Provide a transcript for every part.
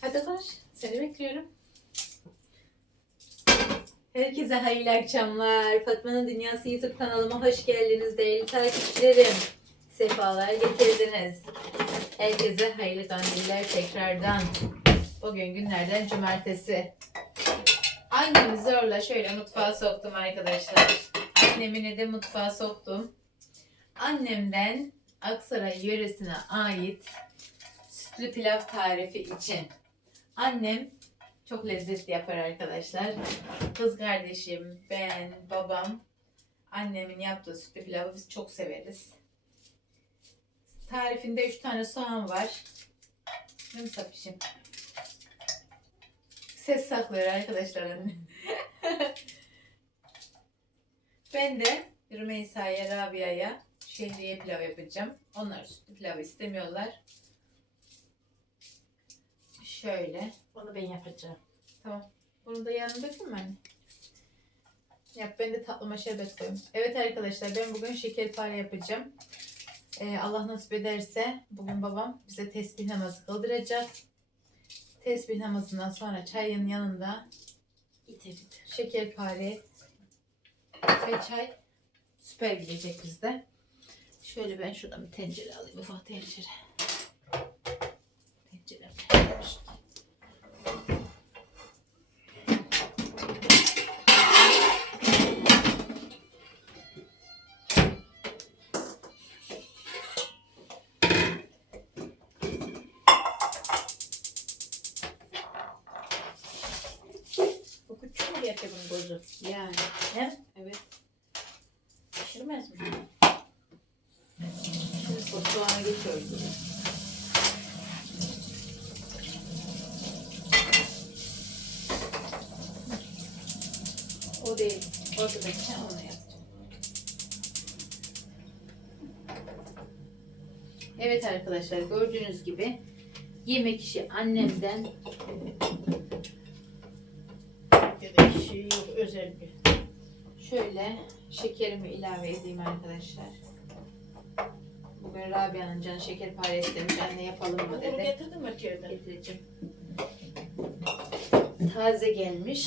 Hadi konuş. Seni bekliyorum. Herkese hayırlı akşamlar. Fatma'nın Dünyası YouTube kanalıma hoş geldiniz değerli takipçilerim. Sefalar getirdiniz. Herkese hayırlı kandiller tekrardan. Bugün günlerden cumartesi. Annemi zorla şöyle mutfağa soktum arkadaşlar. Annemini de mutfağa soktum. Annemden Aksaray yöresine ait sütlü pilav tarifi için. Annem çok lezzetli yapar arkadaşlar. Kız kardeşim, ben, babam, annemin yaptığı sütlü pilavı biz çok severiz. Tarifinde 3 tane soğan var. Değil mi? Ses saklıyor arkadaşlar annem. ben de Rümeysa'ya, Rabia'ya şehriye pilav yapacağım. Onlar sütlü pilavı istemiyorlar. Şöyle. Onu ben yapacağım. Tamam. Bunu da yanına dökeyim mi anne? Yap ben de tatlıma şerbet koyayım. Evet arkadaşlar ben bugün şekerpare yapacağım. Ee, Allah nasip ederse bugün babam bize tesbih namazı kıldıracak. Tesbih namazından sonra çayın yanında şekerpare ve çay süper gidecek bizde. Şöyle ben şuradan bir tencere alayım. Ufak tencere. Tencere. Bu küçük mü getirdin gözü? Yani. He? Evet. Pişirmez mi? Şimdi bu soğana geçiyoruz. O değil. Ortadaki onu yapacağım. Evet arkadaşlar gördüğünüz gibi yemek işi annemden bir şey yok özel bir. Şöyle şekerimi ilave edeyim arkadaşlar. Bugün Rabia'nın canı şekerpare istemiş. Anne yapalım mı Bunu dedi. getirdin mi köyden? Getireceğim. Taze gelmiş.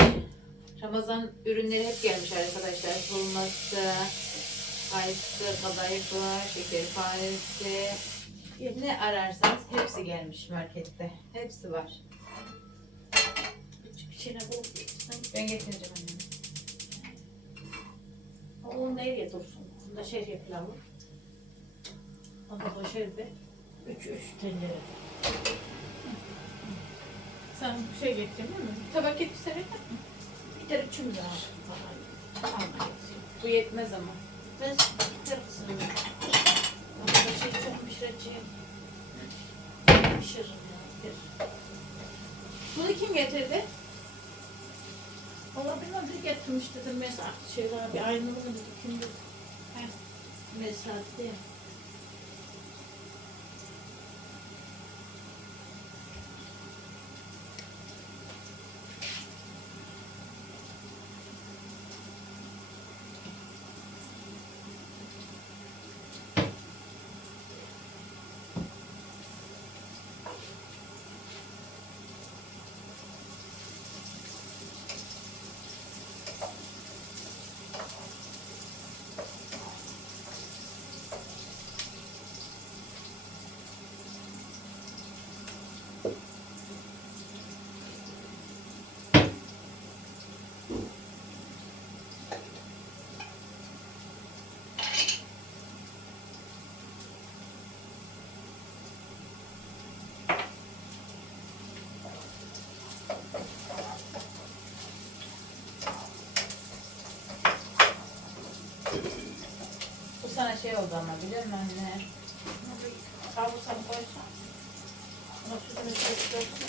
Ramazan ürünleri hep gelmiş arkadaşlar. Hurması, kayısı, kadayıfı, şekerparesi. Ne ararsanız hepsi gelmiş markette. Hepsi var. Ben getireceğim anneme. Onu nereye dursun? Bunda şehriye pilavı. Onda da şerbet. Üç, üç tencere. Sen şey getireyim mi? Tabak getirsene. Bir de üçümüz var. Tamam. Bu yetmez ama. Her kısmını. Onda da şey çok pişireceğim. Pişiririm ya. Bir. Bunu kim getirdi? Valla bilmem bir getirmiş dedim mesela şeyler bir aynı mı dedi kim dedi. He. Mesat diye. Bu sana şey oldu ama biliyor musun anne? Kavrusam koysam. Ona sütünü koysun.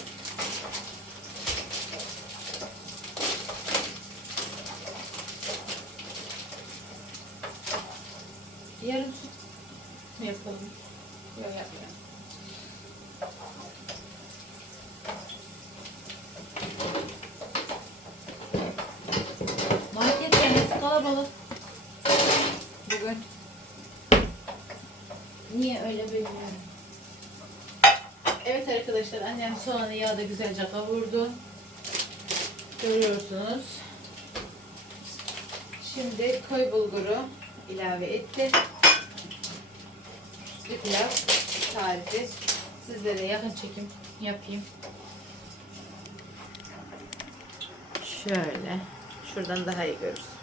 Yarım süt yapalım? Yok yapmıyorum. Market kendisi kalabalık. Bugün. Niye öyle bilmiyorum. Evet arkadaşlar annem soğanı yağda güzelce kavurdu. Görüyorsunuz. Şimdi koy bulguru ilave etti. Sütlü pilav tarifi sizlere yakın çekim yapayım. Şöyle. Şuradan daha iyi görürsünüz.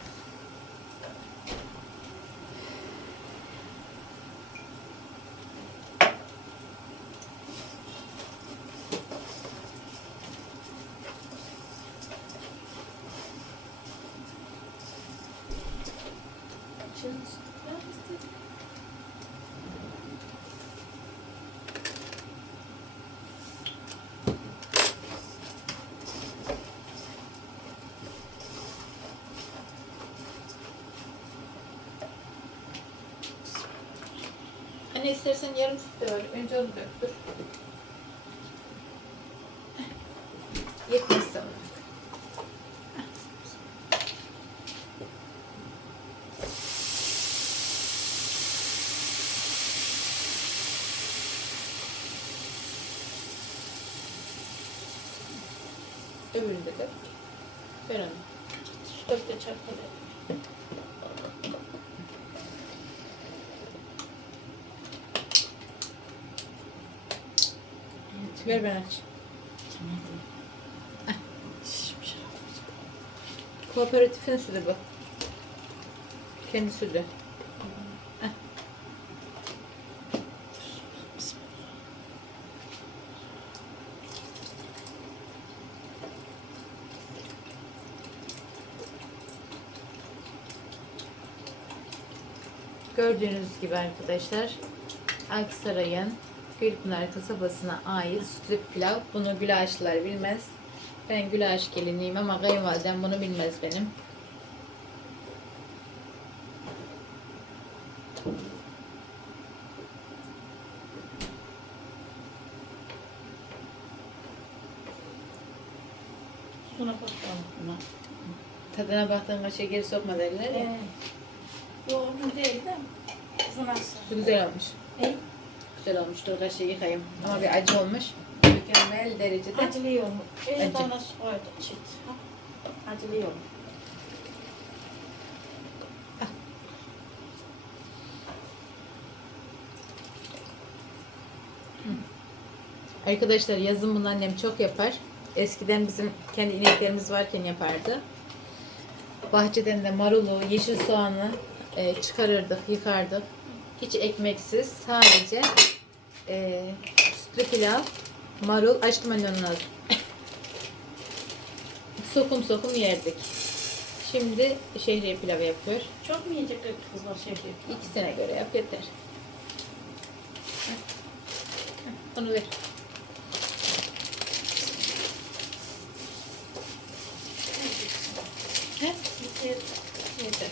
Anne istersen yarım süt de. Önce onu dök. Dur. Yetmez sana. Öbürünü de dök. Ver onu. Şu dök de çarpalım. Ver ben aç. Kooperatifin sütü bu. Kendi sütü. Heh. Gördüğünüz gibi arkadaşlar Aksaray'ın Gülpınar kasabasına ait sütlü pilav. Bunu gülaşlılar bilmez. Ben gülaş geliniyim ama kayınvalidem bunu bilmez benim. Tuzuna bakalım buna. Tadına baktığında şekeri sokma derler ya. Ee, yoğurdu değil de tuzuna Su güzel olmuş. Ey, Güzel olmuş. Dur kaşığı yıkayayım. Ama bir acı olmuş. Mükemmel derecede. acılı yoğurdu. Acı. Acı. Acılı yoğurdu. Arkadaşlar yazın bunu annem çok yapar. Eskiden bizim kendi ineklerimiz varken yapardı. Bahçeden de marulu, yeşil soğanı e, çıkarırdık, yıkardık. Hiç ekmeksiz, sadece e, sütlü pilav, marul, aşkım anne onun ağzı. sokum sokum yerdik. Şimdi şehriye pilavı yapıyor. Çok mu yiyecekler kızlar şey yapıyor? İkisine göre yap yeter. Onu ver. Heh, Yeter. yeter.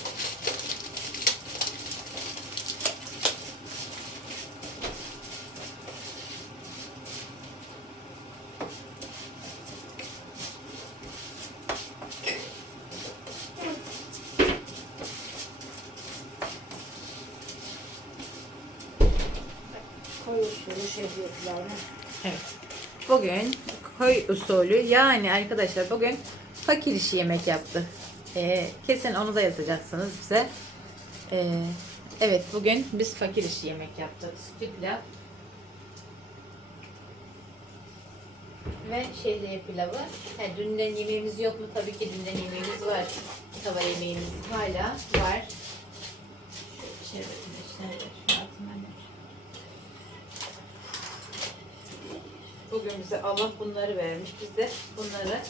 Koy usulü şey yapıyorlar. Evet. Bugün köy usulü yani arkadaşlar bugün fakir işi yemek yaptık. Ee, kesin onu da yazacaksınız bize. Ee, evet bugün biz fakir işi yemek yaptık. Sütlü pilav. Ve şehriye pilavı. Ha, dünden yemeğimiz yok mu? Tabii ki dünden yemeğimiz var. Tava yemeğimiz hala var. Şu şerbetin içine ver. Şunu altından ver. Bugün bize Allah bunları vermiş. Biz de bunları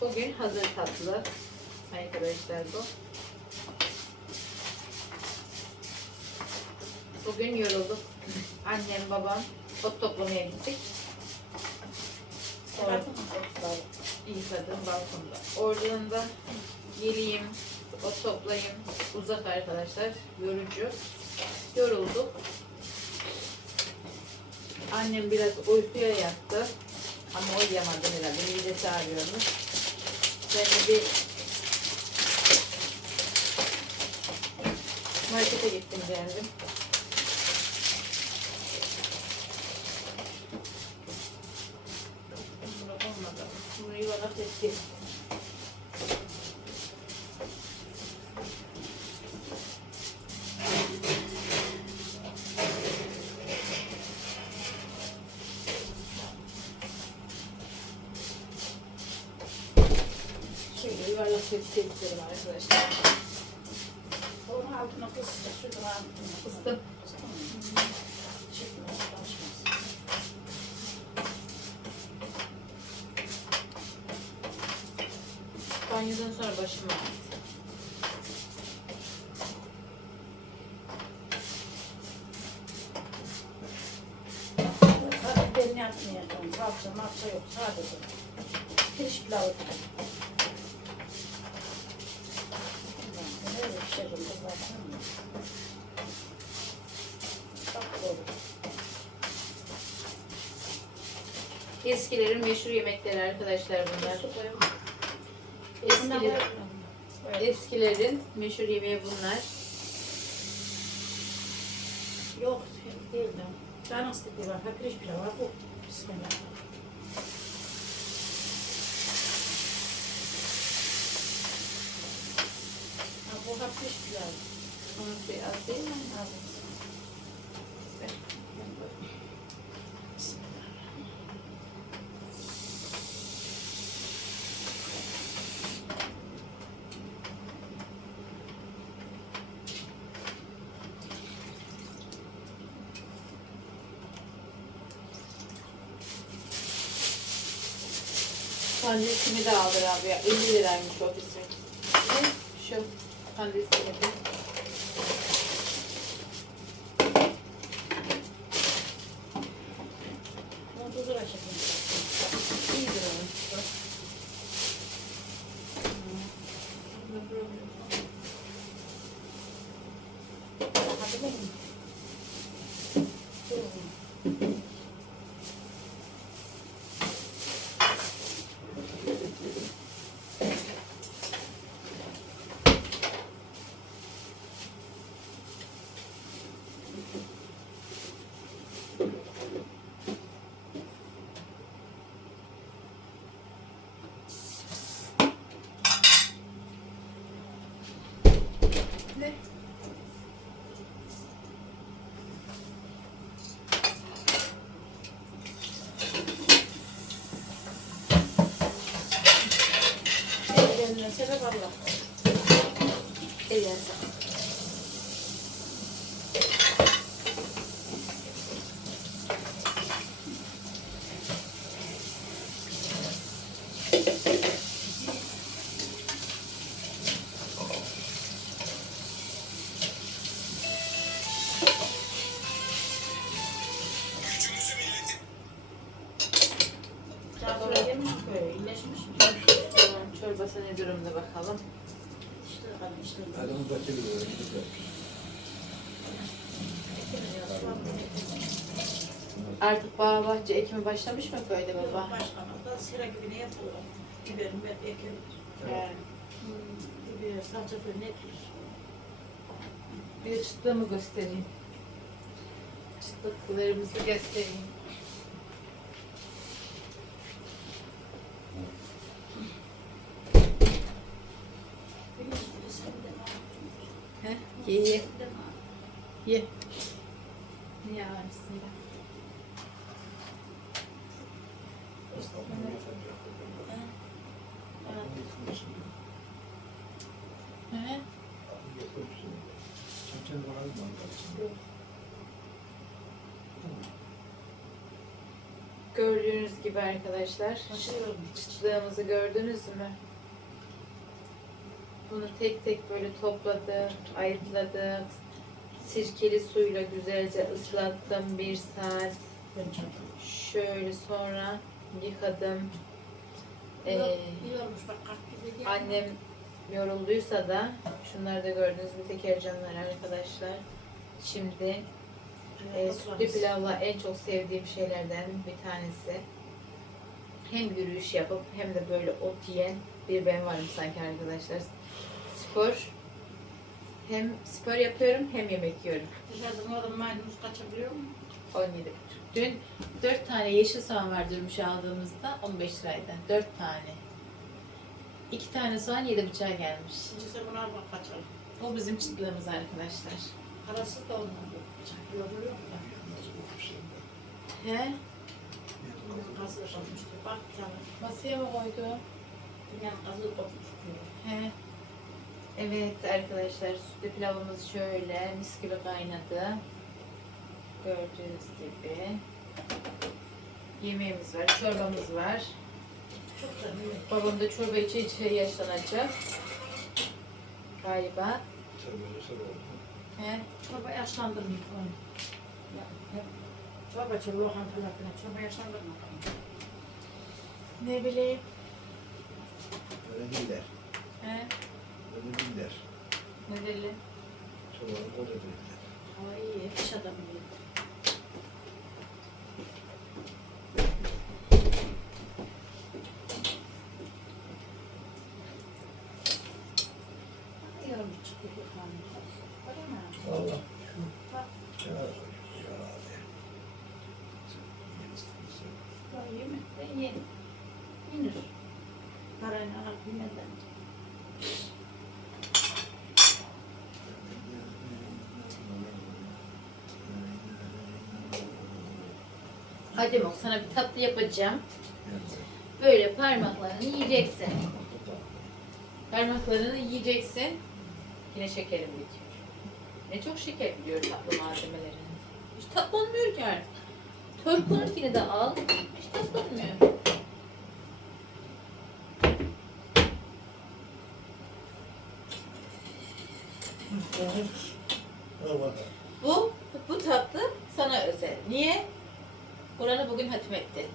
Bugün hazır tatlı arkadaşlar bu. Bugün yorulduk. Annem, babam ot toplamaya gittik. Sonra yıkadım balkonda. Oradan da geleyim, ot toplayayım. Uzak arkadaşlar, yorucu. yorulduk. Annem biraz uykuya yattı. Ama uyuyamadı herhalde. Midesi ağrıyormuş. Ben de bir markete gittim geldim. Bunu olmadı. Bunu ettim. Şöyle yuvarlak tepsi isterim arkadaşlar. Onun altına kısacak sütün altına. Çıkmaz, başmaz. Banyodan sonra başım ağrıdı. Sadece ben yapmayacağım. Salça marça yok sadece. Pirinç pilavı. Ben öyle pişiririm kızartırım. Bak doğru. Eskilerin meşhur yemekleri arkadaşlar bunlar. Eskiler- Eskiler. Eskilerin meşhur yemeği bunlar. Yok değil de. Canın istediği var. Ha pirinç pilavı var. Bu. Bismillah. Ha bu da pirinç pilavı. Onu bir az değil mi? Az. Kandil simidi aldı abi ya. 50 liraymış o? Şu kandil ভালো লাগছে এই আছে bahçe ekimi başlamış mı köyde baba? Başlamada sıra gibi ne yapılır? Biber, biber ekilir. Evet. Hmm, Biber, salça falan ekilir. Bir çıtlığımı göstereyim. Çıtlıklarımızı göstereyim. Ye ye. Ye. Ne ağrısın be? He? Gördüğünüz gibi arkadaşlar. Çıtlığımızı gördünüz mü? Bunu tek tek böyle topladım, ayıtladım. Sirkeli suyla güzelce ıslattım bir saat. Şöyle sonra yıkadım. Ee, annem yorulduysa da şunları da gördüğünüz gibi tekercanlar arkadaşlar. Şimdi e, sütlü pilavla en çok sevdiğim şeylerden bir tanesi. Hem yürüyüş yapıp hem de böyle ot yiyen bir ben varım sanki arkadaşlar. Spor. Hem spor yapıyorum hem yemek yiyorum. Dışarıdan oradan maydanoz kaçabiliyor mu? 17 Dün 4 tane yeşil soğan var durmuş aldığımızda 15 liraydı. 4 tane. 2 tane soğan 7,5'a gelmiş. Şimdi sen buna bak kaçalım. O bizim çıtlığımız arkadaşlar. Parasız da bu bıçak yoruluyor mu? He? Kazığı kopmuştu. Bak canım. Masaya mı koydu? Dünyanın kazığı kopmuş diyor. He. Evet arkadaşlar sütlü pilavımız şöyle mis gibi kaynadı. Gördüğünüz gibi. Yemeğimiz var, çorbamız var. Çok da büyük. Babam da çorba içe içe yaşlanacak. Galiba. He. Çorba yaşlandırmıyor onu. Çorba çorba lokantalar falan. Çorba yaşlandırma. Ne bileyim. Öyle değiller. He. Öyle değiller. Ne deli? O da değiller. Ay iş adamı değil. Yavrum çıktı bir tane. Öyle mi? Valla. Bak. Ya, ya abi. Sen- Ya yeme. Ben yerim. Yenir. Parayla al bilmeden. Hadi bak sana bir tatlı yapacağım. Böyle parmaklarını yiyeceksin. Parmaklarını yiyeceksin. Yine şekerim bitiyor. Ne çok şeker biliyor tatlı malzemelerini. Hiç tatlı olmuyor ki artık. Törkonunkini de al. Hiç tatlı olmuyor. Bu, bu tatlı sana özel. Niye? Buranı bugün hatmetti.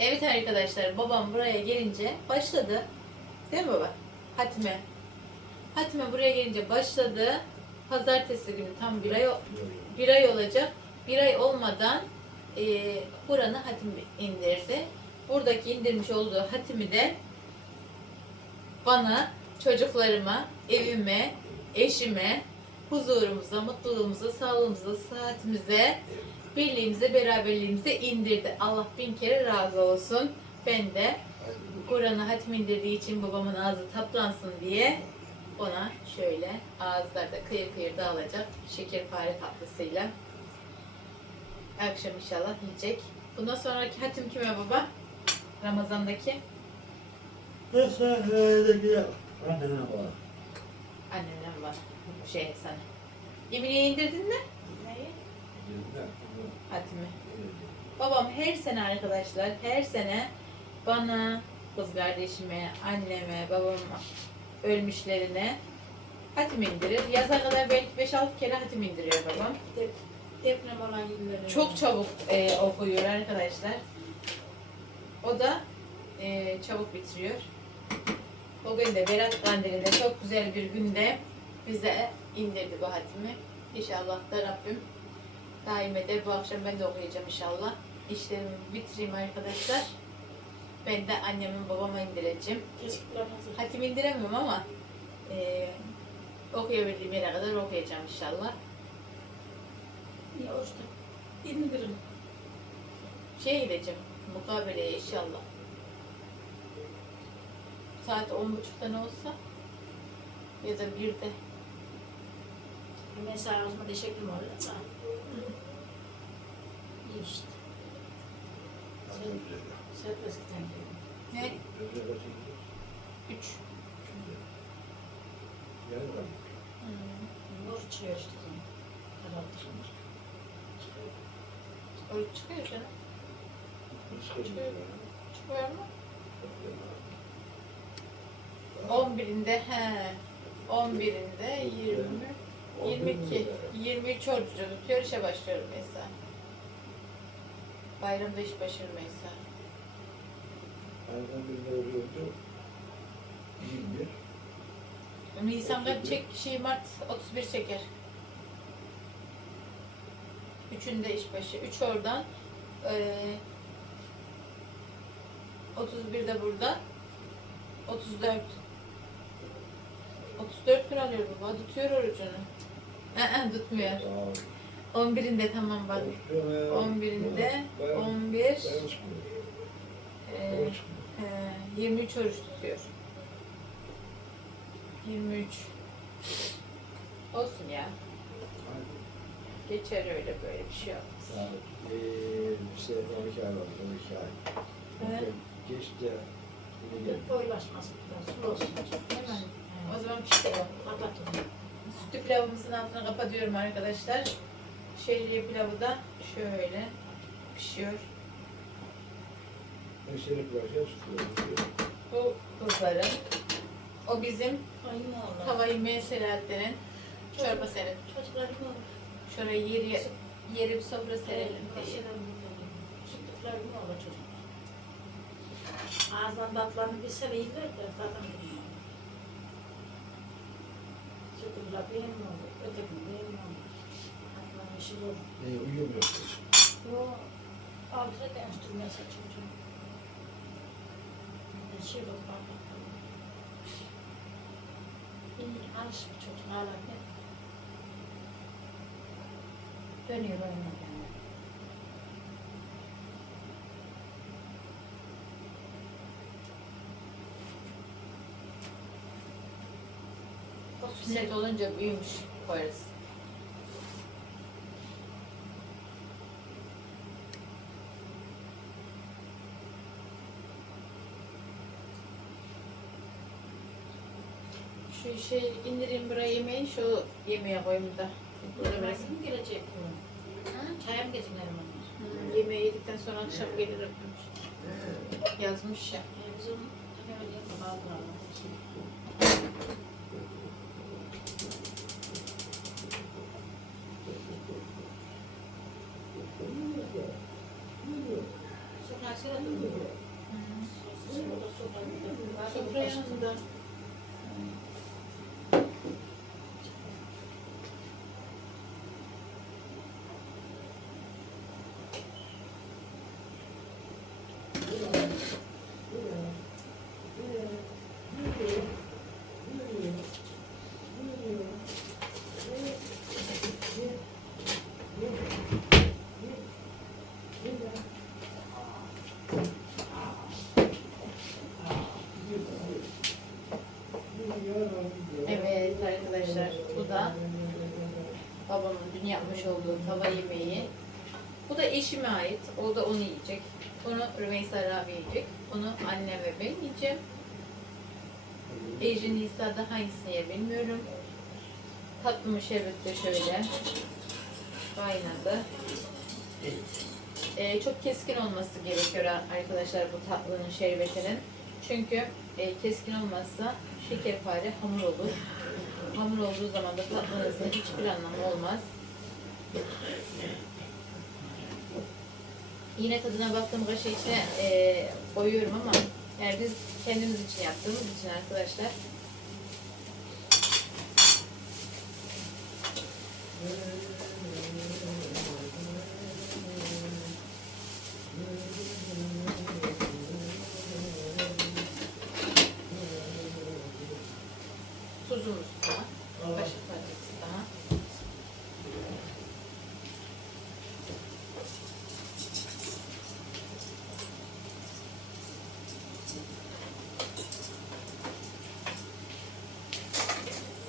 Evet arkadaşlar babam buraya gelince başladı. Değil mi baba? Hatme. Hatme buraya gelince başladı. Pazartesi günü tam bir ay, bir ay olacak. Bir ay olmadan e, buranı hatim indirdi. Buradaki indirmiş olduğu hatimi de bana, çocuklarıma, evime, eşime, huzurumuza, mutluluğumuza, sağlığımıza, saatimize, birliğimize, beraberliğimize indirdi. Allah bin kere razı olsun. Ben de Kur'an'ı hatim indirdiği için babamın ağzı tatlansın diye ona şöyle ağızlarda kıyır kıyır dağılacak şekerpare tatlısıyla akşam inşallah yiyecek. Bundan sonraki hatim kime baba? Ramazan'daki. Annene bak. annemden var. Şey sana. Yemeği indirdin mi? Neyi? Hatimi. Babam her sene arkadaşlar, her sene bana, kız kardeşime, anneme, babama, ölmüşlerine hatim indirir. Yaza kadar belki 5-6 kere hatim indiriyor babam. Dep deprem olan yerlere. Çok çabuk e, okuyor arkadaşlar. O da e, çabuk bitiriyor. O gün de Berat Kandili'nde çok güzel bir günde bize indirdi bu hatimi. İnşallah da Rabbim daim eder. Bu akşam ben de okuyacağım inşallah. İşlerimi bitireyim arkadaşlar. Ben de annemin babama indireceğim. Hatim indiremiyorum ama e, okuyabildiğim yere kadar okuyacağım inşallah. İyi hoştu. İndirin. Şeye gideceğim. Mukabeleye inşallah. Saat on buçukta ne olsa ya da birde. Mesai ağzıma deşeklim orada da. İşte. Serbestten geliyorum. Ne? Üç. Nur çıkıyor işte. Herhalde. Oruç çıkıyor canım. Çıkıyor. Çıkıyor mu? On birinde he. On birinde yirmi. 22, 23 orucu tutuyor, işe başlıyorum mesela. Bayramda iş. Aynen bir de oluyordu. 21. Nisan kaç çek, şey Mart 31 çeker. Üçünde işbaşı. Üç oradan. Ee, 31 de burada. 34. 34 gün alıyor baba. Tutuyor orucunu. Ee, tutmuyor. 11'inde tamam bak. konuşuyor ya. 11'inde Bayağı- 11 bayağı çıkmıyor. e, Bayağı çıkmıyor. e, 23 oruç tutuyor. 23. Olsun ya. Geçer öyle böyle bir şey olmaz. Yani, eee, bir sene 12 ay var, 12 ay. Geç de. Boylaşmasın. biraz, Sulu olsun. Mi? O zaman pişirelim. Kapatın. Sütlü pilavımızın altını kapatıyorum arkadaşlar. Şehriye pilavı da şöyle pişiyor. Ben seni bırakacağım, tutuyorum. Bu kızların. O bizim tava yemeği Selahattin'in. Çorba senin. Çocuklarım var. Şuraya yeri, yeri bir sofra serelim diye. Sütlüklerim var çocuk. Ağızdan tatlarını bir sene iyiler de zaten. Sütümle benim mi olur? Öteki benim mi olur? İşi zor. Ne, uyuyor mu yoksa? Yo, altıda değiştirmeye çocuğum. Bir şey yok bak. İyi, alışmış çocuk ne? Dönüyor oyuna yani. Sünnet olunca büyümüş koyarız. Şey indireyim buraya yemeği, şu yemeğe koyayım da. Burada biraz mı gelecek? Ha? Çaya mı getirelim onlar? Yemeği yedikten sonra akşam gelirim. Yazmış ya. Biz onu hemen yapıp aldılar. Sokağa sıra durmuyor. Sofra sokağa Sofra yanında. Evet arkadaşlar bu da babamın dün yapmış olduğu tava yemeği. Bu da eşime ait. O da onu yiyecek. Onu Rümeysa abi yiyecek. Onu annem ve ben yiyeceğim. Ejin Nisa da hangisini yer bilmiyorum. Tatlımı şerbet de şöyle kaynadı. Ee, çok keskin olması gerekiyor arkadaşlar bu tatlının şerbetinin. Çünkü e, keskin olmazsa şekerpare hamur olur. Hamur olduğu zaman da tatlınızın hiçbir anlamı olmaz. Yine tadına baktığım kaşığı içine e, koyuyorum ama yani biz kendimiz için yaptığımız için arkadaşlar. Tuzumuz da kaşık parçası daha.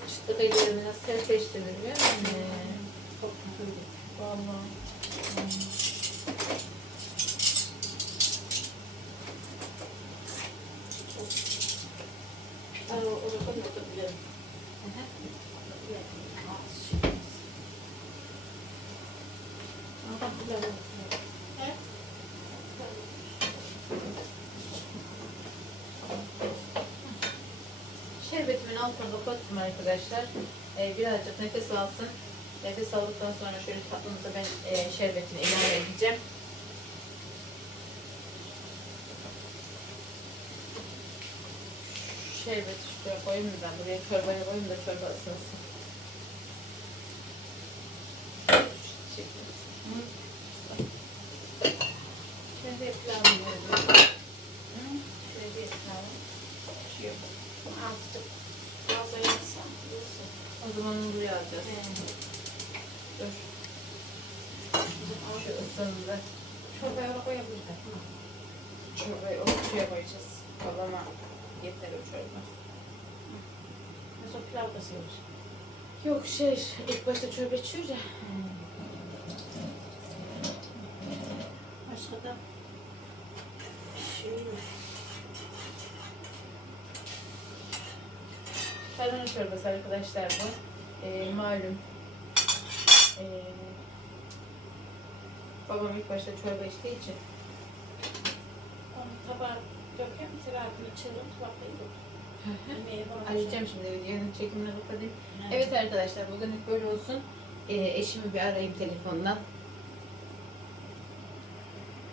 Çıtlık sertleştirdim biliyor musun? Çok kötüydü. Vallahi. Ben o- orada. Şerbetimin altını kapattım arkadaşlar. Ee, birazcık nefes alsın. Nefes aldıktan sonra şöyle tatlımıza ben e, şerbetini ilave edeceğim. Şerbeti şuraya koyayım mı ben? Buraya çorbaya koyayım da çorba ısınsın. Şu şekilde. Hmm. Sonunda. Çorbaya da koyabilirler. Hı. Çorbayı o şuraya koyacağız. Babama yeter o çorba. Mesela pilav da seviyorsun. Yok şey ilk başta çorba içiyor ya. Başka da şey yok. Tarhana çorbası arkadaşlar bu. Ee, malum. Ee, babam ilk başta çorba içtiği için. Onu tabağa dökeyim. Yok. Yemeğe bana Arayacağım şimdi videonun çekimini kapatayım. Evet. Evet arkadaşlar bugünlük böyle olsun. Ee, eşimi bir arayayım telefondan.